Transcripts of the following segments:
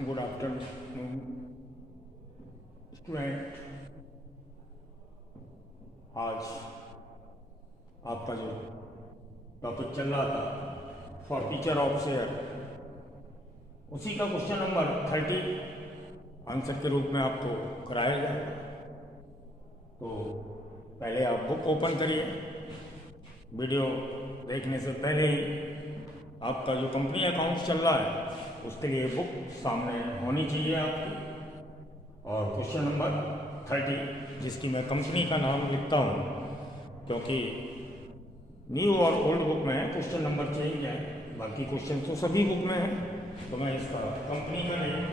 Good afternoon student. आज आपका जो टॉपिक चल रहा था फॉर टीचर ऑफ शेयर, उसी का क्वेश्चन नंबर 30 आंसर के रूप में आपको कराया जाएगा। तो पहले आप बुक ओपन करिए। वीडियो देखने से पहले ही आपका जो कंपनी अकाउंट चल रहा है उसके लिए बुक सामने होनी चाहिए आपकी। और क्वेश्चन नंबर 30 जिसकी मैं कंपनी का नाम लिखता हूँ, क्योंकि न्यू और ओल्ड बुक में क्वेश्चन नंबर चेंज है, बाकी क्वेश्चन तो सभी बुक में है, तो मैं इसका कंपनी का name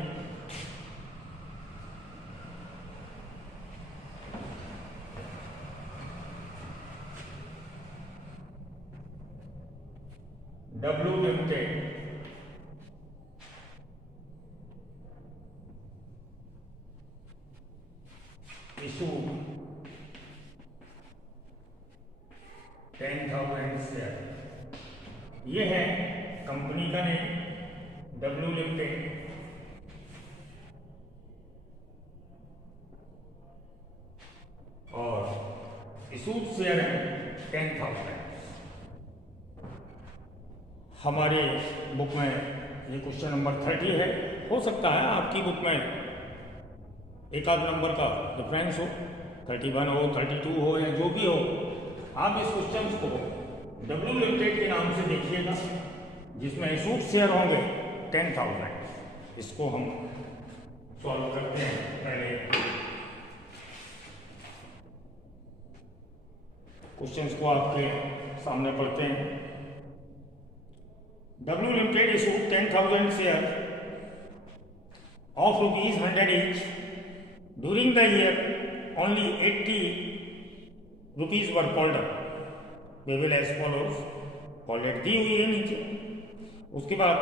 W limited issue 10,000 share. ये है कंपनी का नेम W लिमिटेड। और इशूड शेयर है 10,000। हमारे बुक में ये क्वेश्चन नंबर 30 है। हो सकता है आपकी बुक में एक आध नंबर का डिफरेंस हो, 31 हो, 32 हो या जो भी हो। आप इस क्वेश्चन को W लिमिटेड के नाम से देखिएगा, जिसमें इशूड शेयर होंगे 10,000। इसको हम सॉल्व करते हैं। पहले क्वेश्चंस को आपके सामने पढ़ते हैं। W limited issued 10,000 share of ₹100 each. During the year, only 80 rupees were called up. They will as follows. Call date दी हुई है नीचे। उसके बाद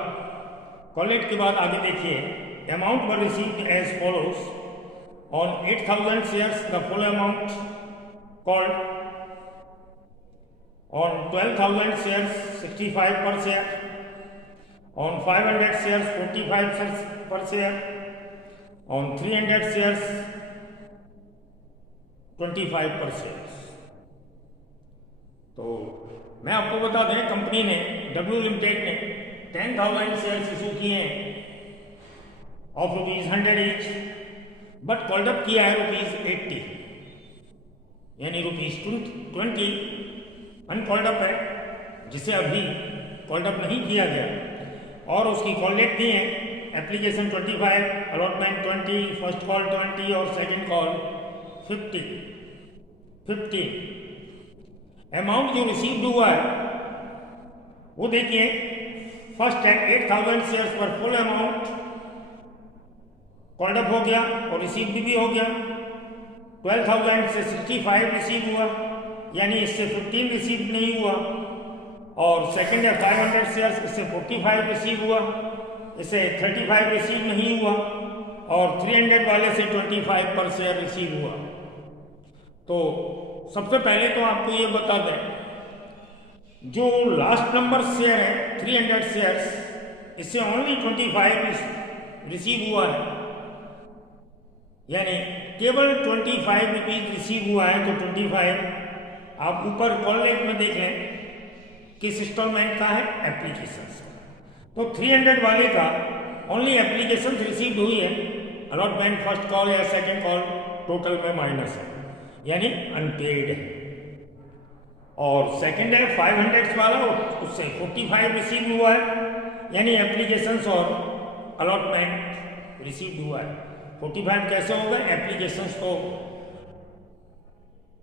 कॉल डेट के बाद आगे देखिए, amount were received as follows. On 8,000 shares the full amount called. On 12,000 shares 65 per share. On 500 shares 45 per share. On 300 shares 25 per share। तो मैं आपको बता दें, कंपनी ने W लिमिटेड ने 10,000 शेयर्स इशू किए हैं of ₹100 each, but called up किया है ₹80, यानी ₹20 अनकॉल्ड अप है, जिसे अभी कॉल्ड अप नहीं किया गया। और उसकी कॉल डेट दी है एप्लीकेशन 25, अलॉटमेंट 20, फर्स्ट कॉल 20 और सेकंड कॉल 15। अमाउंट जो रिसीव्ड हुआ है वो देखिए, फर्स्ट है 8,000 शेयर्स पर फुल अमाउंट कॉल्ड अप हो गया और रिसीव्ड भी हो गया। 12,000 से 65 रिसीव हुआ, यानी इससे 15 रिसीव नहीं हुआ। और सेकंड है 500 शेयर्स, इससे 45 रिसीव हुआ, इसे 35 रिसीव नहीं हुआ। और 300 वाले से 25 पर शेयर रिसीव हुआ। तो सबसे पहले तो आपको ये बता दें, जो लास्ट नंबर शेयर है 300 शेयर्स, इससे ओनली 25 रिसीव हुआ है, यानी केवल 25 रुपीज रिसीव हुआ है। तो 25 आप ऊपर कॉल डेट में देख लें किस इंस्टॉलमेंट का है, एप्लीकेशन का। तो 300 वाले का ओनली एप्लीकेशन रिसीव्ड हुई है, अलॉटमेंट फर्स्ट कॉल या सेकंड कॉल टोटल में माइनस है, यानी अनपेड है। और सेकंड है 500 वाला, उससे 45 रिसीव हुआ है, यानी एप्लीकेशन और अलॉटमेंट रिसीव्ड हुआ है। 45 कैसे होगा, एप्लीकेशन को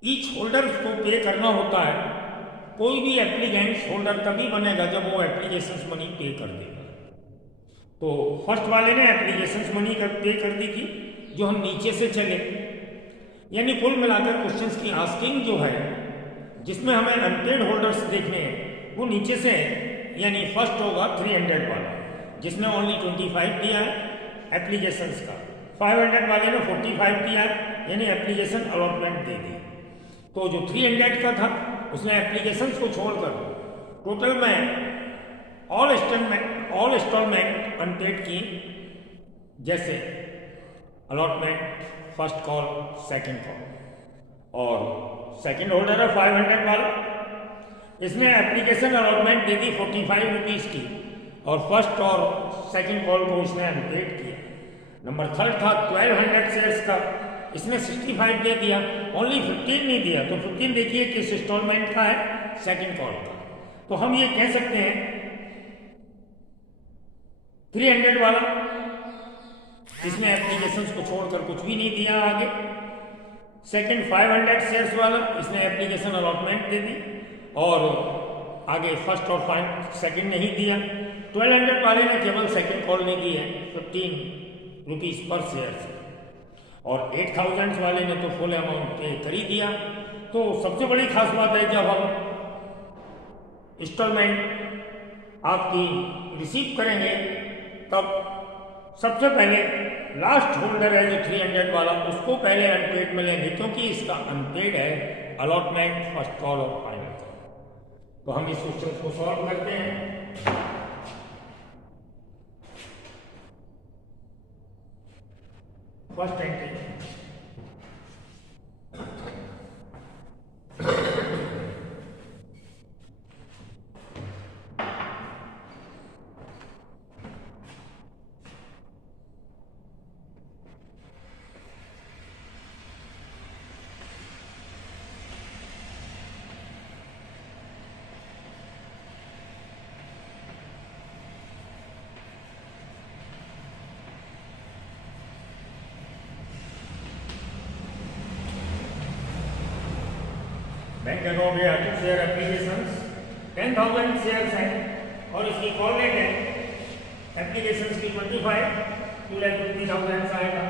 ईच होल्डर को पे करना होता है। कोई भी एप्लीकेंट होल्डर तभी बनेगा जब वो एप्लीकेशन मनी पे कर देगा। तो फर्स्ट वाले ने एप्लीकेशन मनी पे कर दी थी, जो हम नीचे से चले, यानी कुल मिलाकर क्वेश्चंस की आस्किंग जो है, जिसमें हमें अनपेड होल्डर्स देखने हैं, वो नीचे से है। यानी फर्स्ट होगा 300 वाला, जिसने ओनली 25 दिया है एप्लीकेशन का। 500 वाले ने 45 दिया है, यानी एप्लीकेशन अलॉटमेंट दे दी। तो जो 300 का था उसने एप्लीकेशन को छोड़कर टोटल में ऑल इंस्टॉलमेंट अनपेड की जैसे allotment, first call, second call. और सेकंड होल्डर है 500 वाला, इसमें एप्लीकेशन अलॉटमेंट दे दी 45 रुपीज़ की और फर्स्ट और सेकंड कॉल को उसने अनपेड किया। नंबर थर्ड था 1200 शेयर्स का, इसने 65 दे दिया, ओनली 15 नहीं दिया। तो 15 देखिए किस इंस्टॉलमेंट का है, सेकंड कॉल का। तो हम ये कह सकते हैं 300 वाला, इसमें एप्लीकेशंस को छोड़कर कुछ भी नहीं दिया आगे। सेकंड 500 शेयर्स वाला, इसने एप्लीकेशन अलॉटमेंट दे दी और आगे फर्स्ट और सेकंड नहीं दिया। 1200 वाले ने केवल सेकंड कॉल नहीं दी है 15 रुपीज़ पर शेयर से, और 8000 वाले ने तो फुल अमाउंट पे कर ही दिया। तो सबसे बड़ी खास बात है, जब हम इंस्टॉलमेंट आपकी रिसीव करेंगे तब सबसे पहले लास्ट होल्डर है जो 300 वाला, उसको पहले अनपेड में लेंगे, क्योंकि इसका अनपेड है अलॉटमेंट, फर्स्ट कॉल और फाइनल कॉल। तो हम इस क्वेश्चन को सॉल्व करते हैं। फर्स्ट एंट्री, बैंक अकाउंट या टू शेयर एप्लीकेशन 10,000 शेयर्स हैं और इसकी कॉल रेट है एप्लीकेशन की 25, 2,50,000 आएगा।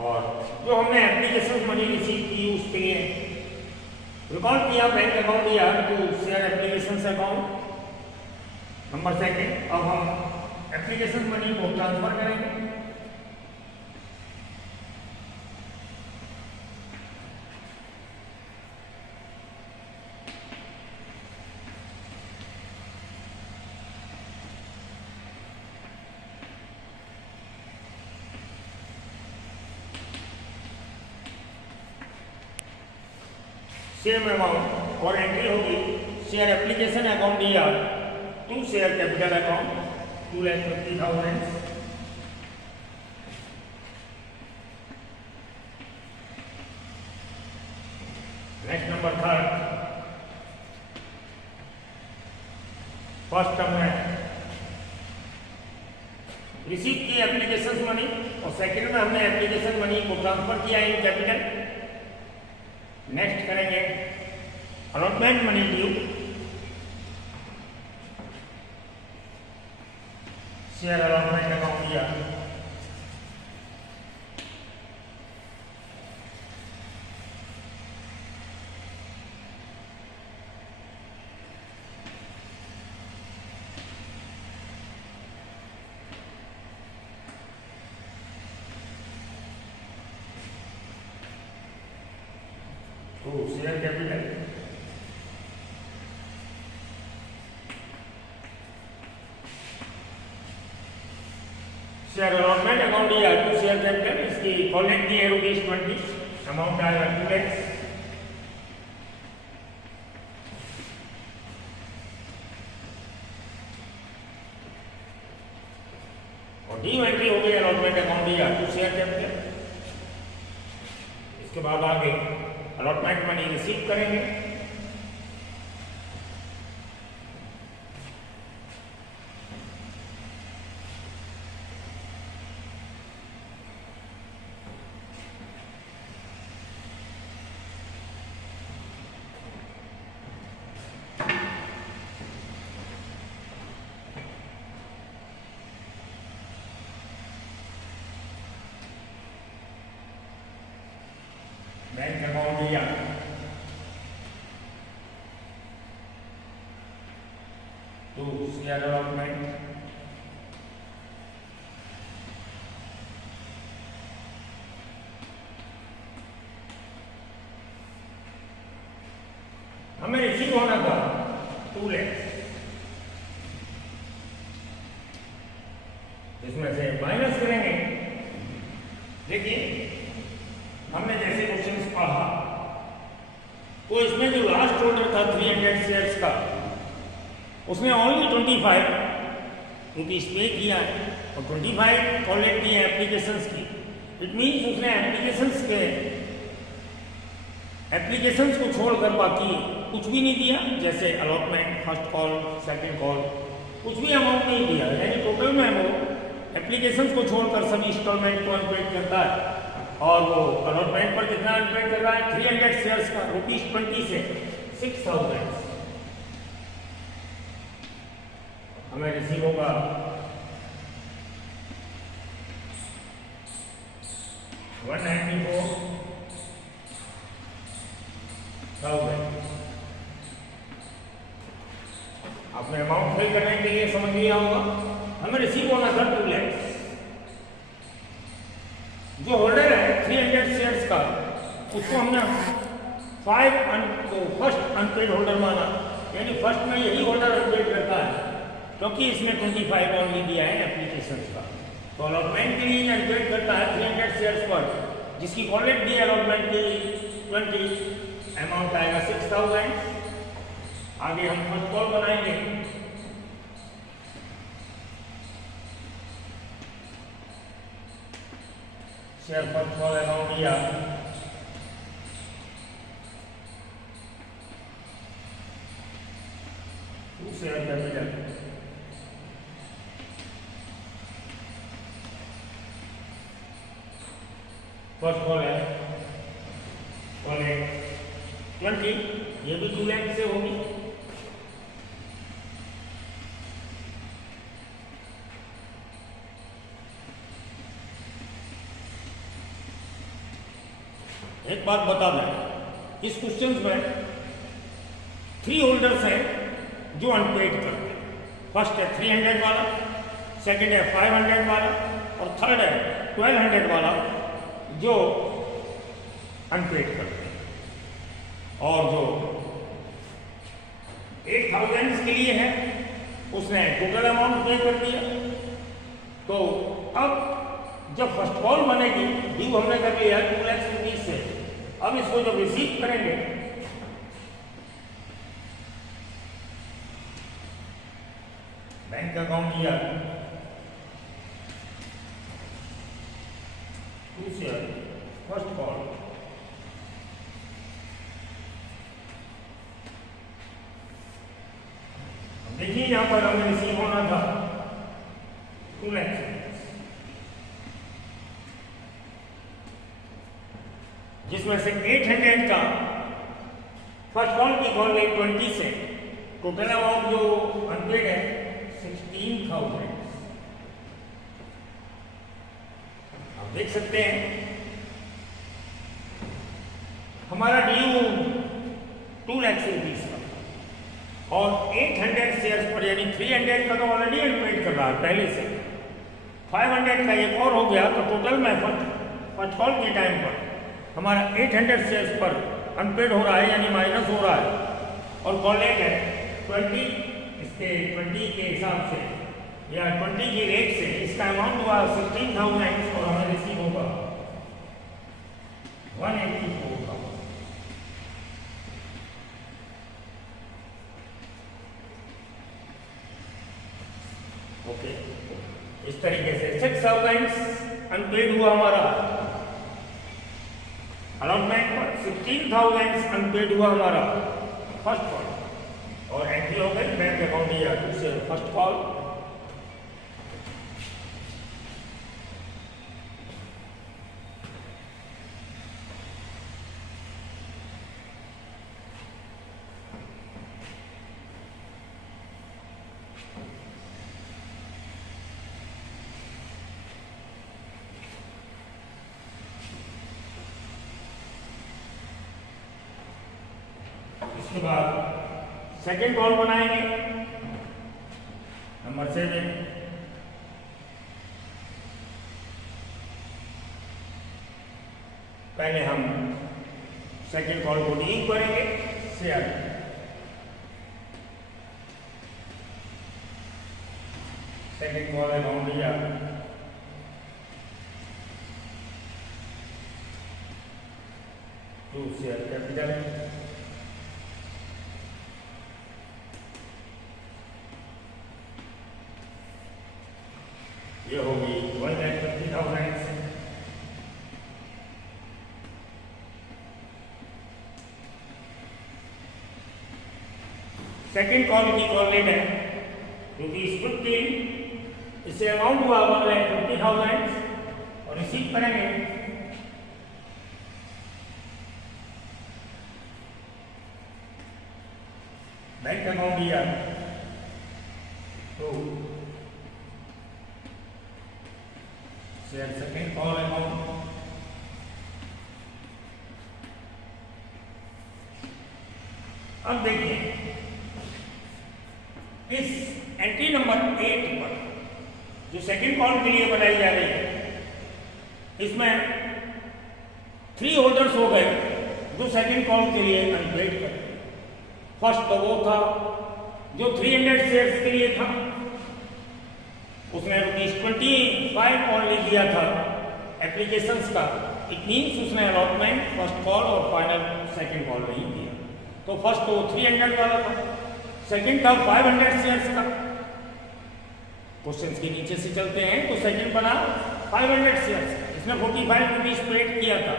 और जो हमने एप्लीकेशन मनी रिसीव की उसके लिए रिकॉर्ड किया बैंक अकाउंट या to share application account. Number second, अब हम एप्लीकेशन मनी को ट्रांसफर करेंगे। सेम अमाउंट और एंट्री होगी शेयर एप्लीकेशन अकाउंट या to share capital account 2,50,000। Next number third, first term में रिसीव की एप्लीकेशन मनी और सेकंड में हमने एप्लीकेशन मनी को ट्रांसफर किया इन कैपिटल। नेक्स्ट करेंगे allotment money due, share allotment account दिया तो share capital share allotment account या टू शेयर कैपिटल, इसकी कॉलेज दी है ₹20, अमाउंट आएगा 2 lakhs। और डी एंट्री हो गई अलॉटमेंट अकाउंट या टू शेयर कैपिटल। इसके बाद आगे अलॉटमेंट मनी रिसीव करेंगे। बैंक अकाउंट दिया तो शेयर अलॉटमेंट हमें रिसीव रिसीव होना था 2 लाख, इसमें से माइनस करेंगे। देखिए हमने जैसे क्वेश्चंस पढ़ा तो इसमें जो लास्ट ऑर्डर था 300 शेयर्स का, उसने ओनली 25 रुपीज पे किया है और 25 कॉलेक्ट किए एप्लीकेशंस की। इट मीन्स उसने एप्लीकेशंस को छोड़कर बाकी कुछ भी नहीं दिया, जैसे allotment, first call, second call, कुछ भी अमाउंट नहीं दिया। यानी टोटल में वो एप्लीकेशंस को छोड़कर सभी इंस्टॉलमेंट को अनपेड करता है। और वो अलॉटमेंट पर कितना अनपेड कर रहा है? 300 शेयर्स का ₹20 से 6000 हमें रिसीव होगा 194,000। आपने अमाउंट फिल करने के लिए समझ लिया होगा। हमें रिसीव होना था 2 लाख। जो होल्डर है 300 शेयर्स का, उसको हमने फर्स्ट अनपेड होल्डर माना, यानी फर्स्ट में यही होल्डर अनपेड करता है क्योंकि इसमें 25 ओनली दिया है एप्लीकेशन का। तो अलॉटमेंट के लिए अनपेड करता है 300 शेयर्स पर, जिसकी क्वालिटी दी अलॉटमेंट की 20, अमाउंट आएगा 6000। आगे हम फर्स्ट कॉल बनाएंगे। शेयर फर्स्ट कॉल अमाउंट दिया 2 शेयर कैपिटल, फर्स्ट कॉल है 20, ये भी 2 लाख से होगी। एक बात बता दें, इस क्वेश्चन में 3 होल्डर्स हैं जो अनपेड करते हैं। फर्स्ट है 300 वाला, सेकंड है 500 वाला और थर्ड है 1200 वाला जो अनपेड करते हैं। और जो 8000 के लिए है उसने टोटल अमाउंट पे कर दिया। तो अब जब फर्स्ट कॉल बनेगी, ड्यू हमने कर लिया 2 लाख रुपीज से, अब इसको जब रिसीव करेंगे बैंक अकाउंट दिया 2 शेयर फर्स्ट कॉल, देखिए यहां पर हमें रिसीव होना था 2 लाख, जिसमें से 800 का फर्स्ट कॉल की कॉल गई 20 से, टोटल अमाउंट जो अनपेड है 16,000। आप देख सकते हैं हमारा ड्यू 2 लाख रुपीज का और 800 शेयर्स पर, यानी 300 का तो ऑलरेडी अनपेड कर रहा है पहले से, 500 का एक और हो गया, तो टोटल में फर्स्ट कॉल के टाइम पर हमारा 800 शेयर्स पर अनपेड हो रहा है, यानी माइनस हो रहा है। और कॉलेज है 20, इसके 20 के हिसाब से या 20 की रेट से इसका अमाउंट हुआ 16,000 और हमें रिसीव होगा 184,000। ओके, इस तरीके से 6,000 अनपेड हुआ हमारा अलॉटमेंट पर, 16,000 अनपेड हुआ हमारा फर्स्ट कॉल और एंट्री हो गई बैंक अकाउंट या दूसरे फर्स्ट कॉल। इसके बाद सेकेंड कॉल बनाएंगे नंबर 7। पहले हम सेकेंड कॉल को डील करेंगे शेयर सेकंड कॉल अमाउंट दिया, टू शेयर कैपिटल, ये होगी 1,50,000। सेकेंड कॉल की कॉल लेट है ₹15, इससे अमाउंट हुआ 1,50,000 और रिसीव करेंगे बैंक अमाउंट दिया तो शेयर सेकेंड कॉल अमाउंट, अब देखिए इस एंट्री नंबर 8 पर जो सेकंड कॉल के लिए बनाई जा रही है, इसमें 3 होल्डर्स हो गए जो सेकंड कॉल के लिए अनपेड कर। फर्स्ट तो वो था जो 300 शेयर्स के लिए था, उसने ₹25 ओनली दिया था एप्लीकेशंस का। इट मीन्स उसने अलॉटमेंट फर्स्ट कॉल और फाइनल सेकंड कॉल नहीं दिया। तो फर्स्ट तो 300 वाला था, सेकंड था 500 शेयर्स का। क्वेश्चंस के नीचे से चलते हैं तो सेकंड बना 500 शेयर्स, इसने 45 रुपीज पेड किया था,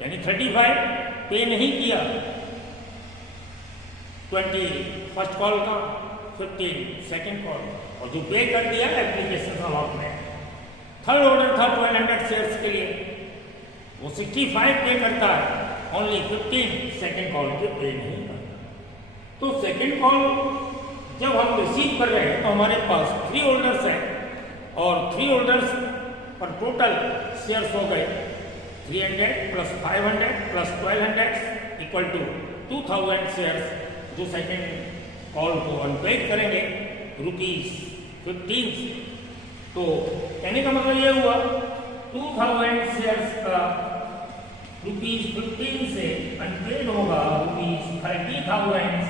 यानी 35 पे नहीं किया। 20 फर्स्ट कॉल का, 15 सेकंड कॉल, और जो पे कर दिया एप्लीकेशन अलॉटमेंट। थर्ड ऑर्डर था 1200 शेयर्स के लिए, वो 65 पे करता है, ओनली 15 सेकंड कॉल के पे नहीं करता। तो सेकंड कॉल जब हम रिसीव कर रहे हैं तो हमारे पास 3 होल्डर्स हैं और 3 होल्डर्स पर टोटल शेयर्स हो गए 300 plus 500 plus 1200 equal to 2000 shares, जो सेकंड कॉल को अनपेड करेंगे ₹15। तो कहने का मतलब ये हुआ 2000 शेयर्स का ₹15 से अनपेड होगा ₹30,000,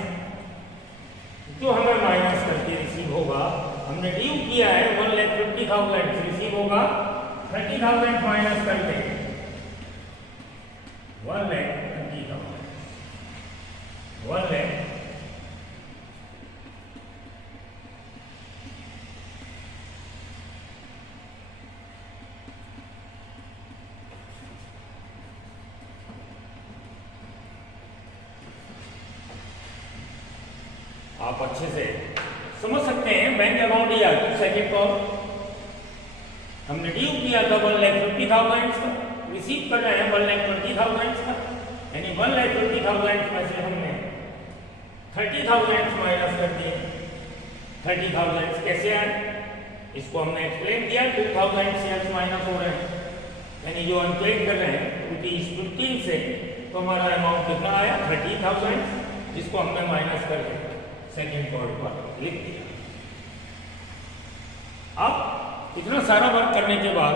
जो हमें माइनस करके रिसीव होगा। हमने ड्यू किया है 1,50,000, रिसीव होगा 30,000 माइनस करके 1,50,000। आप अच्छे से समझ सकते हैं। बैंक अमाउंट दिया सेकंड कॉल, हमने ड्यू किया था 1,50,000 का, रिसीव कर रहे हैं 1,20,000 का, यानी 1,20,000 में से हमने 30,000 माइनस कर दिए। 30,000 कैसे आए, इसको हमने एक्सप्लेन किया। 2,000 शेयर्स माइनस हो रहे हैं, यानी जो अनपेड कर रहे हैं ₹15 से, तो हमारा अमाउंट कितना आया 30,000, जिसको हमने माइनस करके सेकेंड कॉल पर लिख दिया। अब इतना सारा वर्क करने के बाद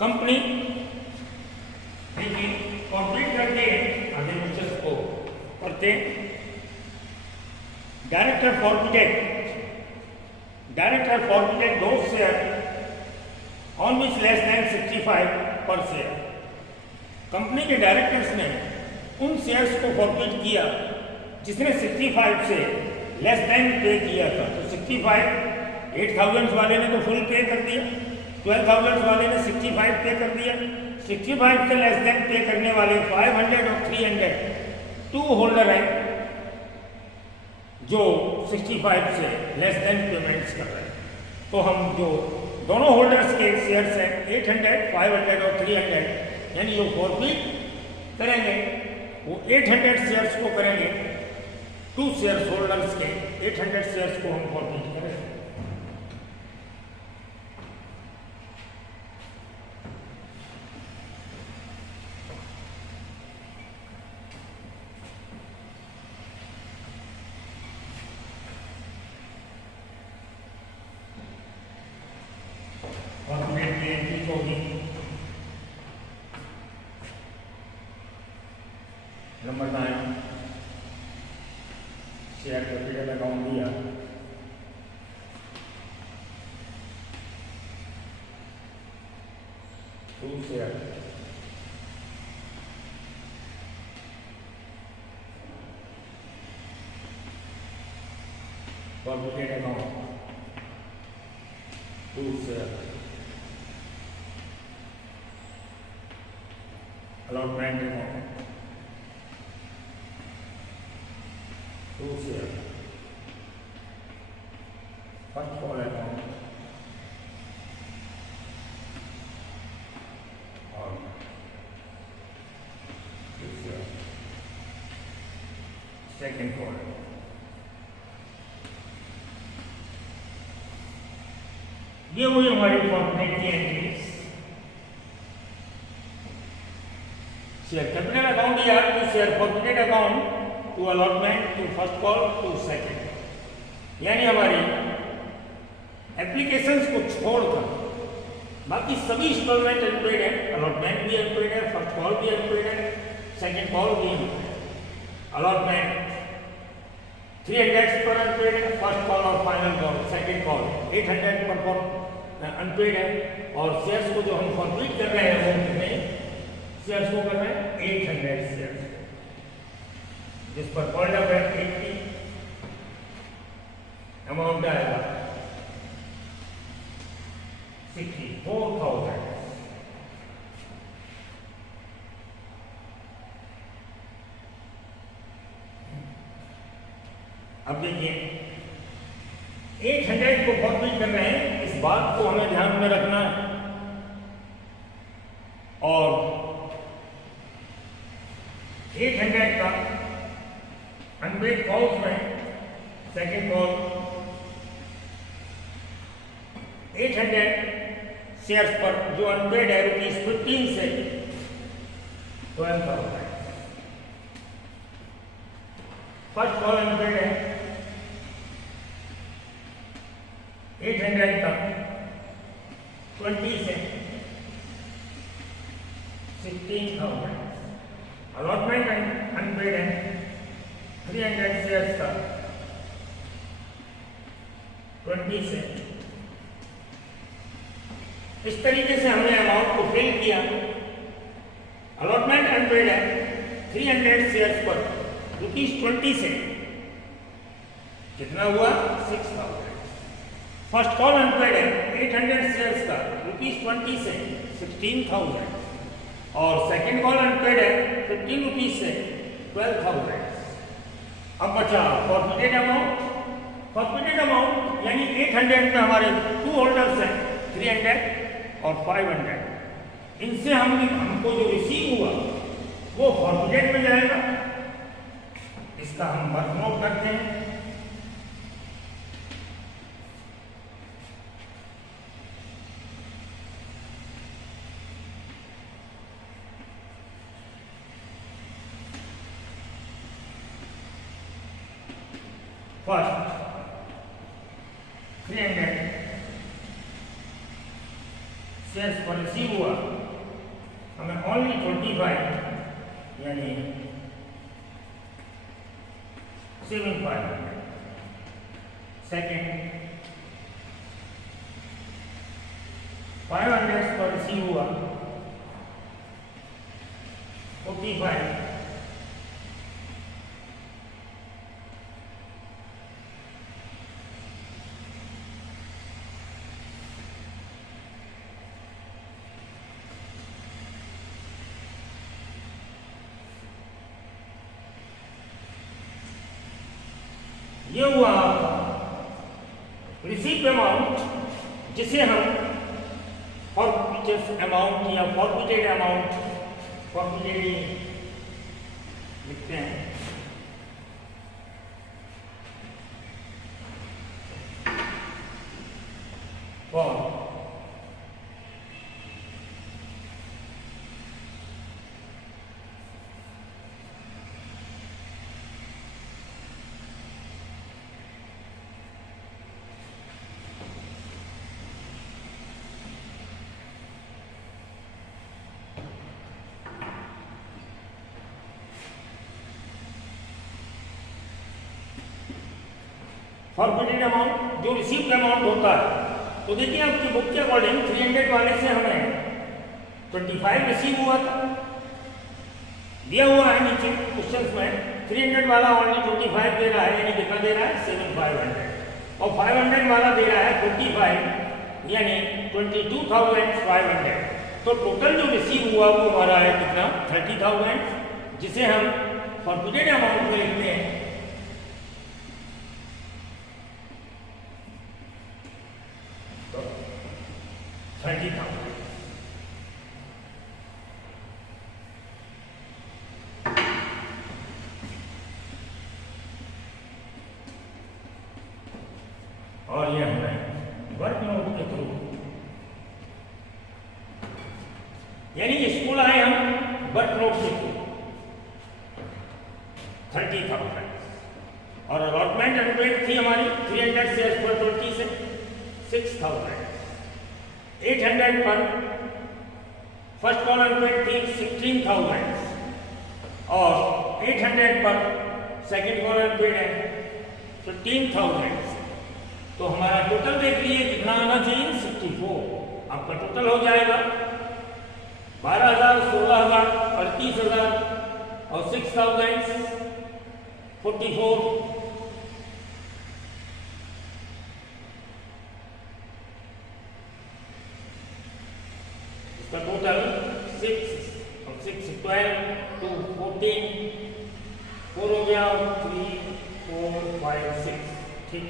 कंपनी कंप्लीट करके आगे प्रोसेस को करते। Director forfeited those share on which less than 65 per share. Company के डायरेक्टर्स ने उन शेयर्स को फॉरफिट किया जिसने 65 से लेस देन पे किया था। तो 65 8,000 वाले ने तो फुल पे कर दिया, 12,000 वाले ने 65 पे कर दिया। 65 से लेस देन पे करने वाले 500 और 300 2 होल्डर हैं जो 65 से लेस देन पेमेंट्स कर रहे हैं। तो हम जो दोनों होल्डर्स के शेयर्स हैं 800, 500 और 300, यानी जो फॉरफिट करेंगे वो 800 शेयर्स को करेंगे। 2 शेयर्स होल्डर्स के 800 शेयर्स को हम फॉरफिट करेंगे। नंबर 9 शेयर कैपिटल अकाउंट दिया 2 share forfeited amount 2 share allotment amount 2 share first call amount और 2 शेयर second call amount। ये हुई हमारी फॉर्मेट की एंट्रीज। शेयर कैपिटल अकाउंट या to share formatted account to allotment to first call to second, यानी हमारी applications को छोड़कर बाकी सभी इंस्टॉलमेंट अनपेड है, अलॉटमेंट भी अनपेड है, फर्स्ट कॉल भी अनपेड है, सेकंड कॉल भी अनपेड है। अलॉटमेंट 300 पर अनपेड है, फर्स्ट कॉल और फाइनल कॉल, सेकंड कॉल 800 पर अनपेड है, और शेयर्स को जो हम फॉर्मेट कर रहे हैं वो कितने शेयर्स को कर रहे हैं 800 शेयर्स, जिस पर कॉल्ड अप है 80, अमाउंट आएगा 64,000। अब देखिए 800 को फॉर्मेट कर रहे हैं, इस बात को हमें ध्यान में रखना है। और 800 का अनपेड कॉल्स में सेकेंड कॉल 800 शेयर्स पर जो अनपेड है ₹15 से 12,000। फर्स्ट कॉल अनपेड है 800 का 20 से 16,000। अलॉटमेंट अनपेड है 300 शेयर्स का 20 से। इस तरीके से हमने अमाउंट को फिल किया। अलॉटमेंट अनपेड है 300 शेयर्स पर ₹20 से कितना हुआ 6,000। फर्स्ट कॉल अनपेड है 800 शेयर्स का ₹20 से 16,000, और सेकंड कॉल अनपेड है ₹15 से 12,000। अब बचा फॉर्फिटेड अमाउंट। फॉर्फिटेड अमाउंट यानी 800 में हमारे 2 होल्डर्स हैं 300 और 500। इनसे हमको जो रिसीव हुआ वो फॉर्फिटेड में जाएगा। इसका हम वर्क नोट करते हैं। फर्स्ट 300 शेयर्स पर रिसीव हुआ, हमें ओनली 25 यानी 7,500। सेकेंड 500 पर रिसीव हुआ 45, ये हुआ आपका रिसीव अमाउंट, जिसे हम फॉरफिटेड अमाउंट या फॉरफिटेड अमाउंट फॉरफिटेड लिखते हैं। फॉरफिटेड अमाउंट जो रिसीव्ड अमाउंट होता है, तो देखिए आपकी बुक के अकॉर्डिंग 300 वाले से हमें 25 रिसीव हुआ था, दिया हुआ है नीचे क्वेश्चंस में 300 वाला ओनली 25 दे रहा है, यानी कितना दे रहा है 7500, और 500 वाला दे रहा है 45 यानी 22,500। तो टोटल जो रिसीव हुआ वो हमारा है कितना 30,000, जिसे हम फॉरफिटेड अमाउंट में लिखते हैं 30,000। और ये हमें वर्क नोट के थ्रू, यानी इसको लाए हम वर्क नोट के थ्रू 30,000, और अलॉटमेंट अनपेड थी हमारी 300 शेयर्स पर 20 से 6,000, 800 पर फर्स्ट कॉल अनपेड थी 16,000, और 800 पर सेकंड कॉल अनपेड है 15,000। तो हमारा टोटल देख लीजिए कितना आना चाहिए 64। आपका टोटल हो जाएगा 12,000, 16,000, 38,000 और 6,000 44। इसका टोटल 6 और 6 12 2 14 4 हो गया, 3 4 5 6। ठीक,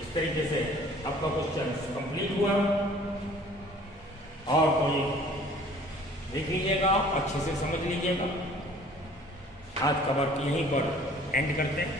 इस तरीके से आपका क्वेश्चन कंप्लीट हुआ। और कोई देख लीजिएगा, अच्छे से समझ लीजिएगा। आज का वर्क यहीं पर एंड करते हैं।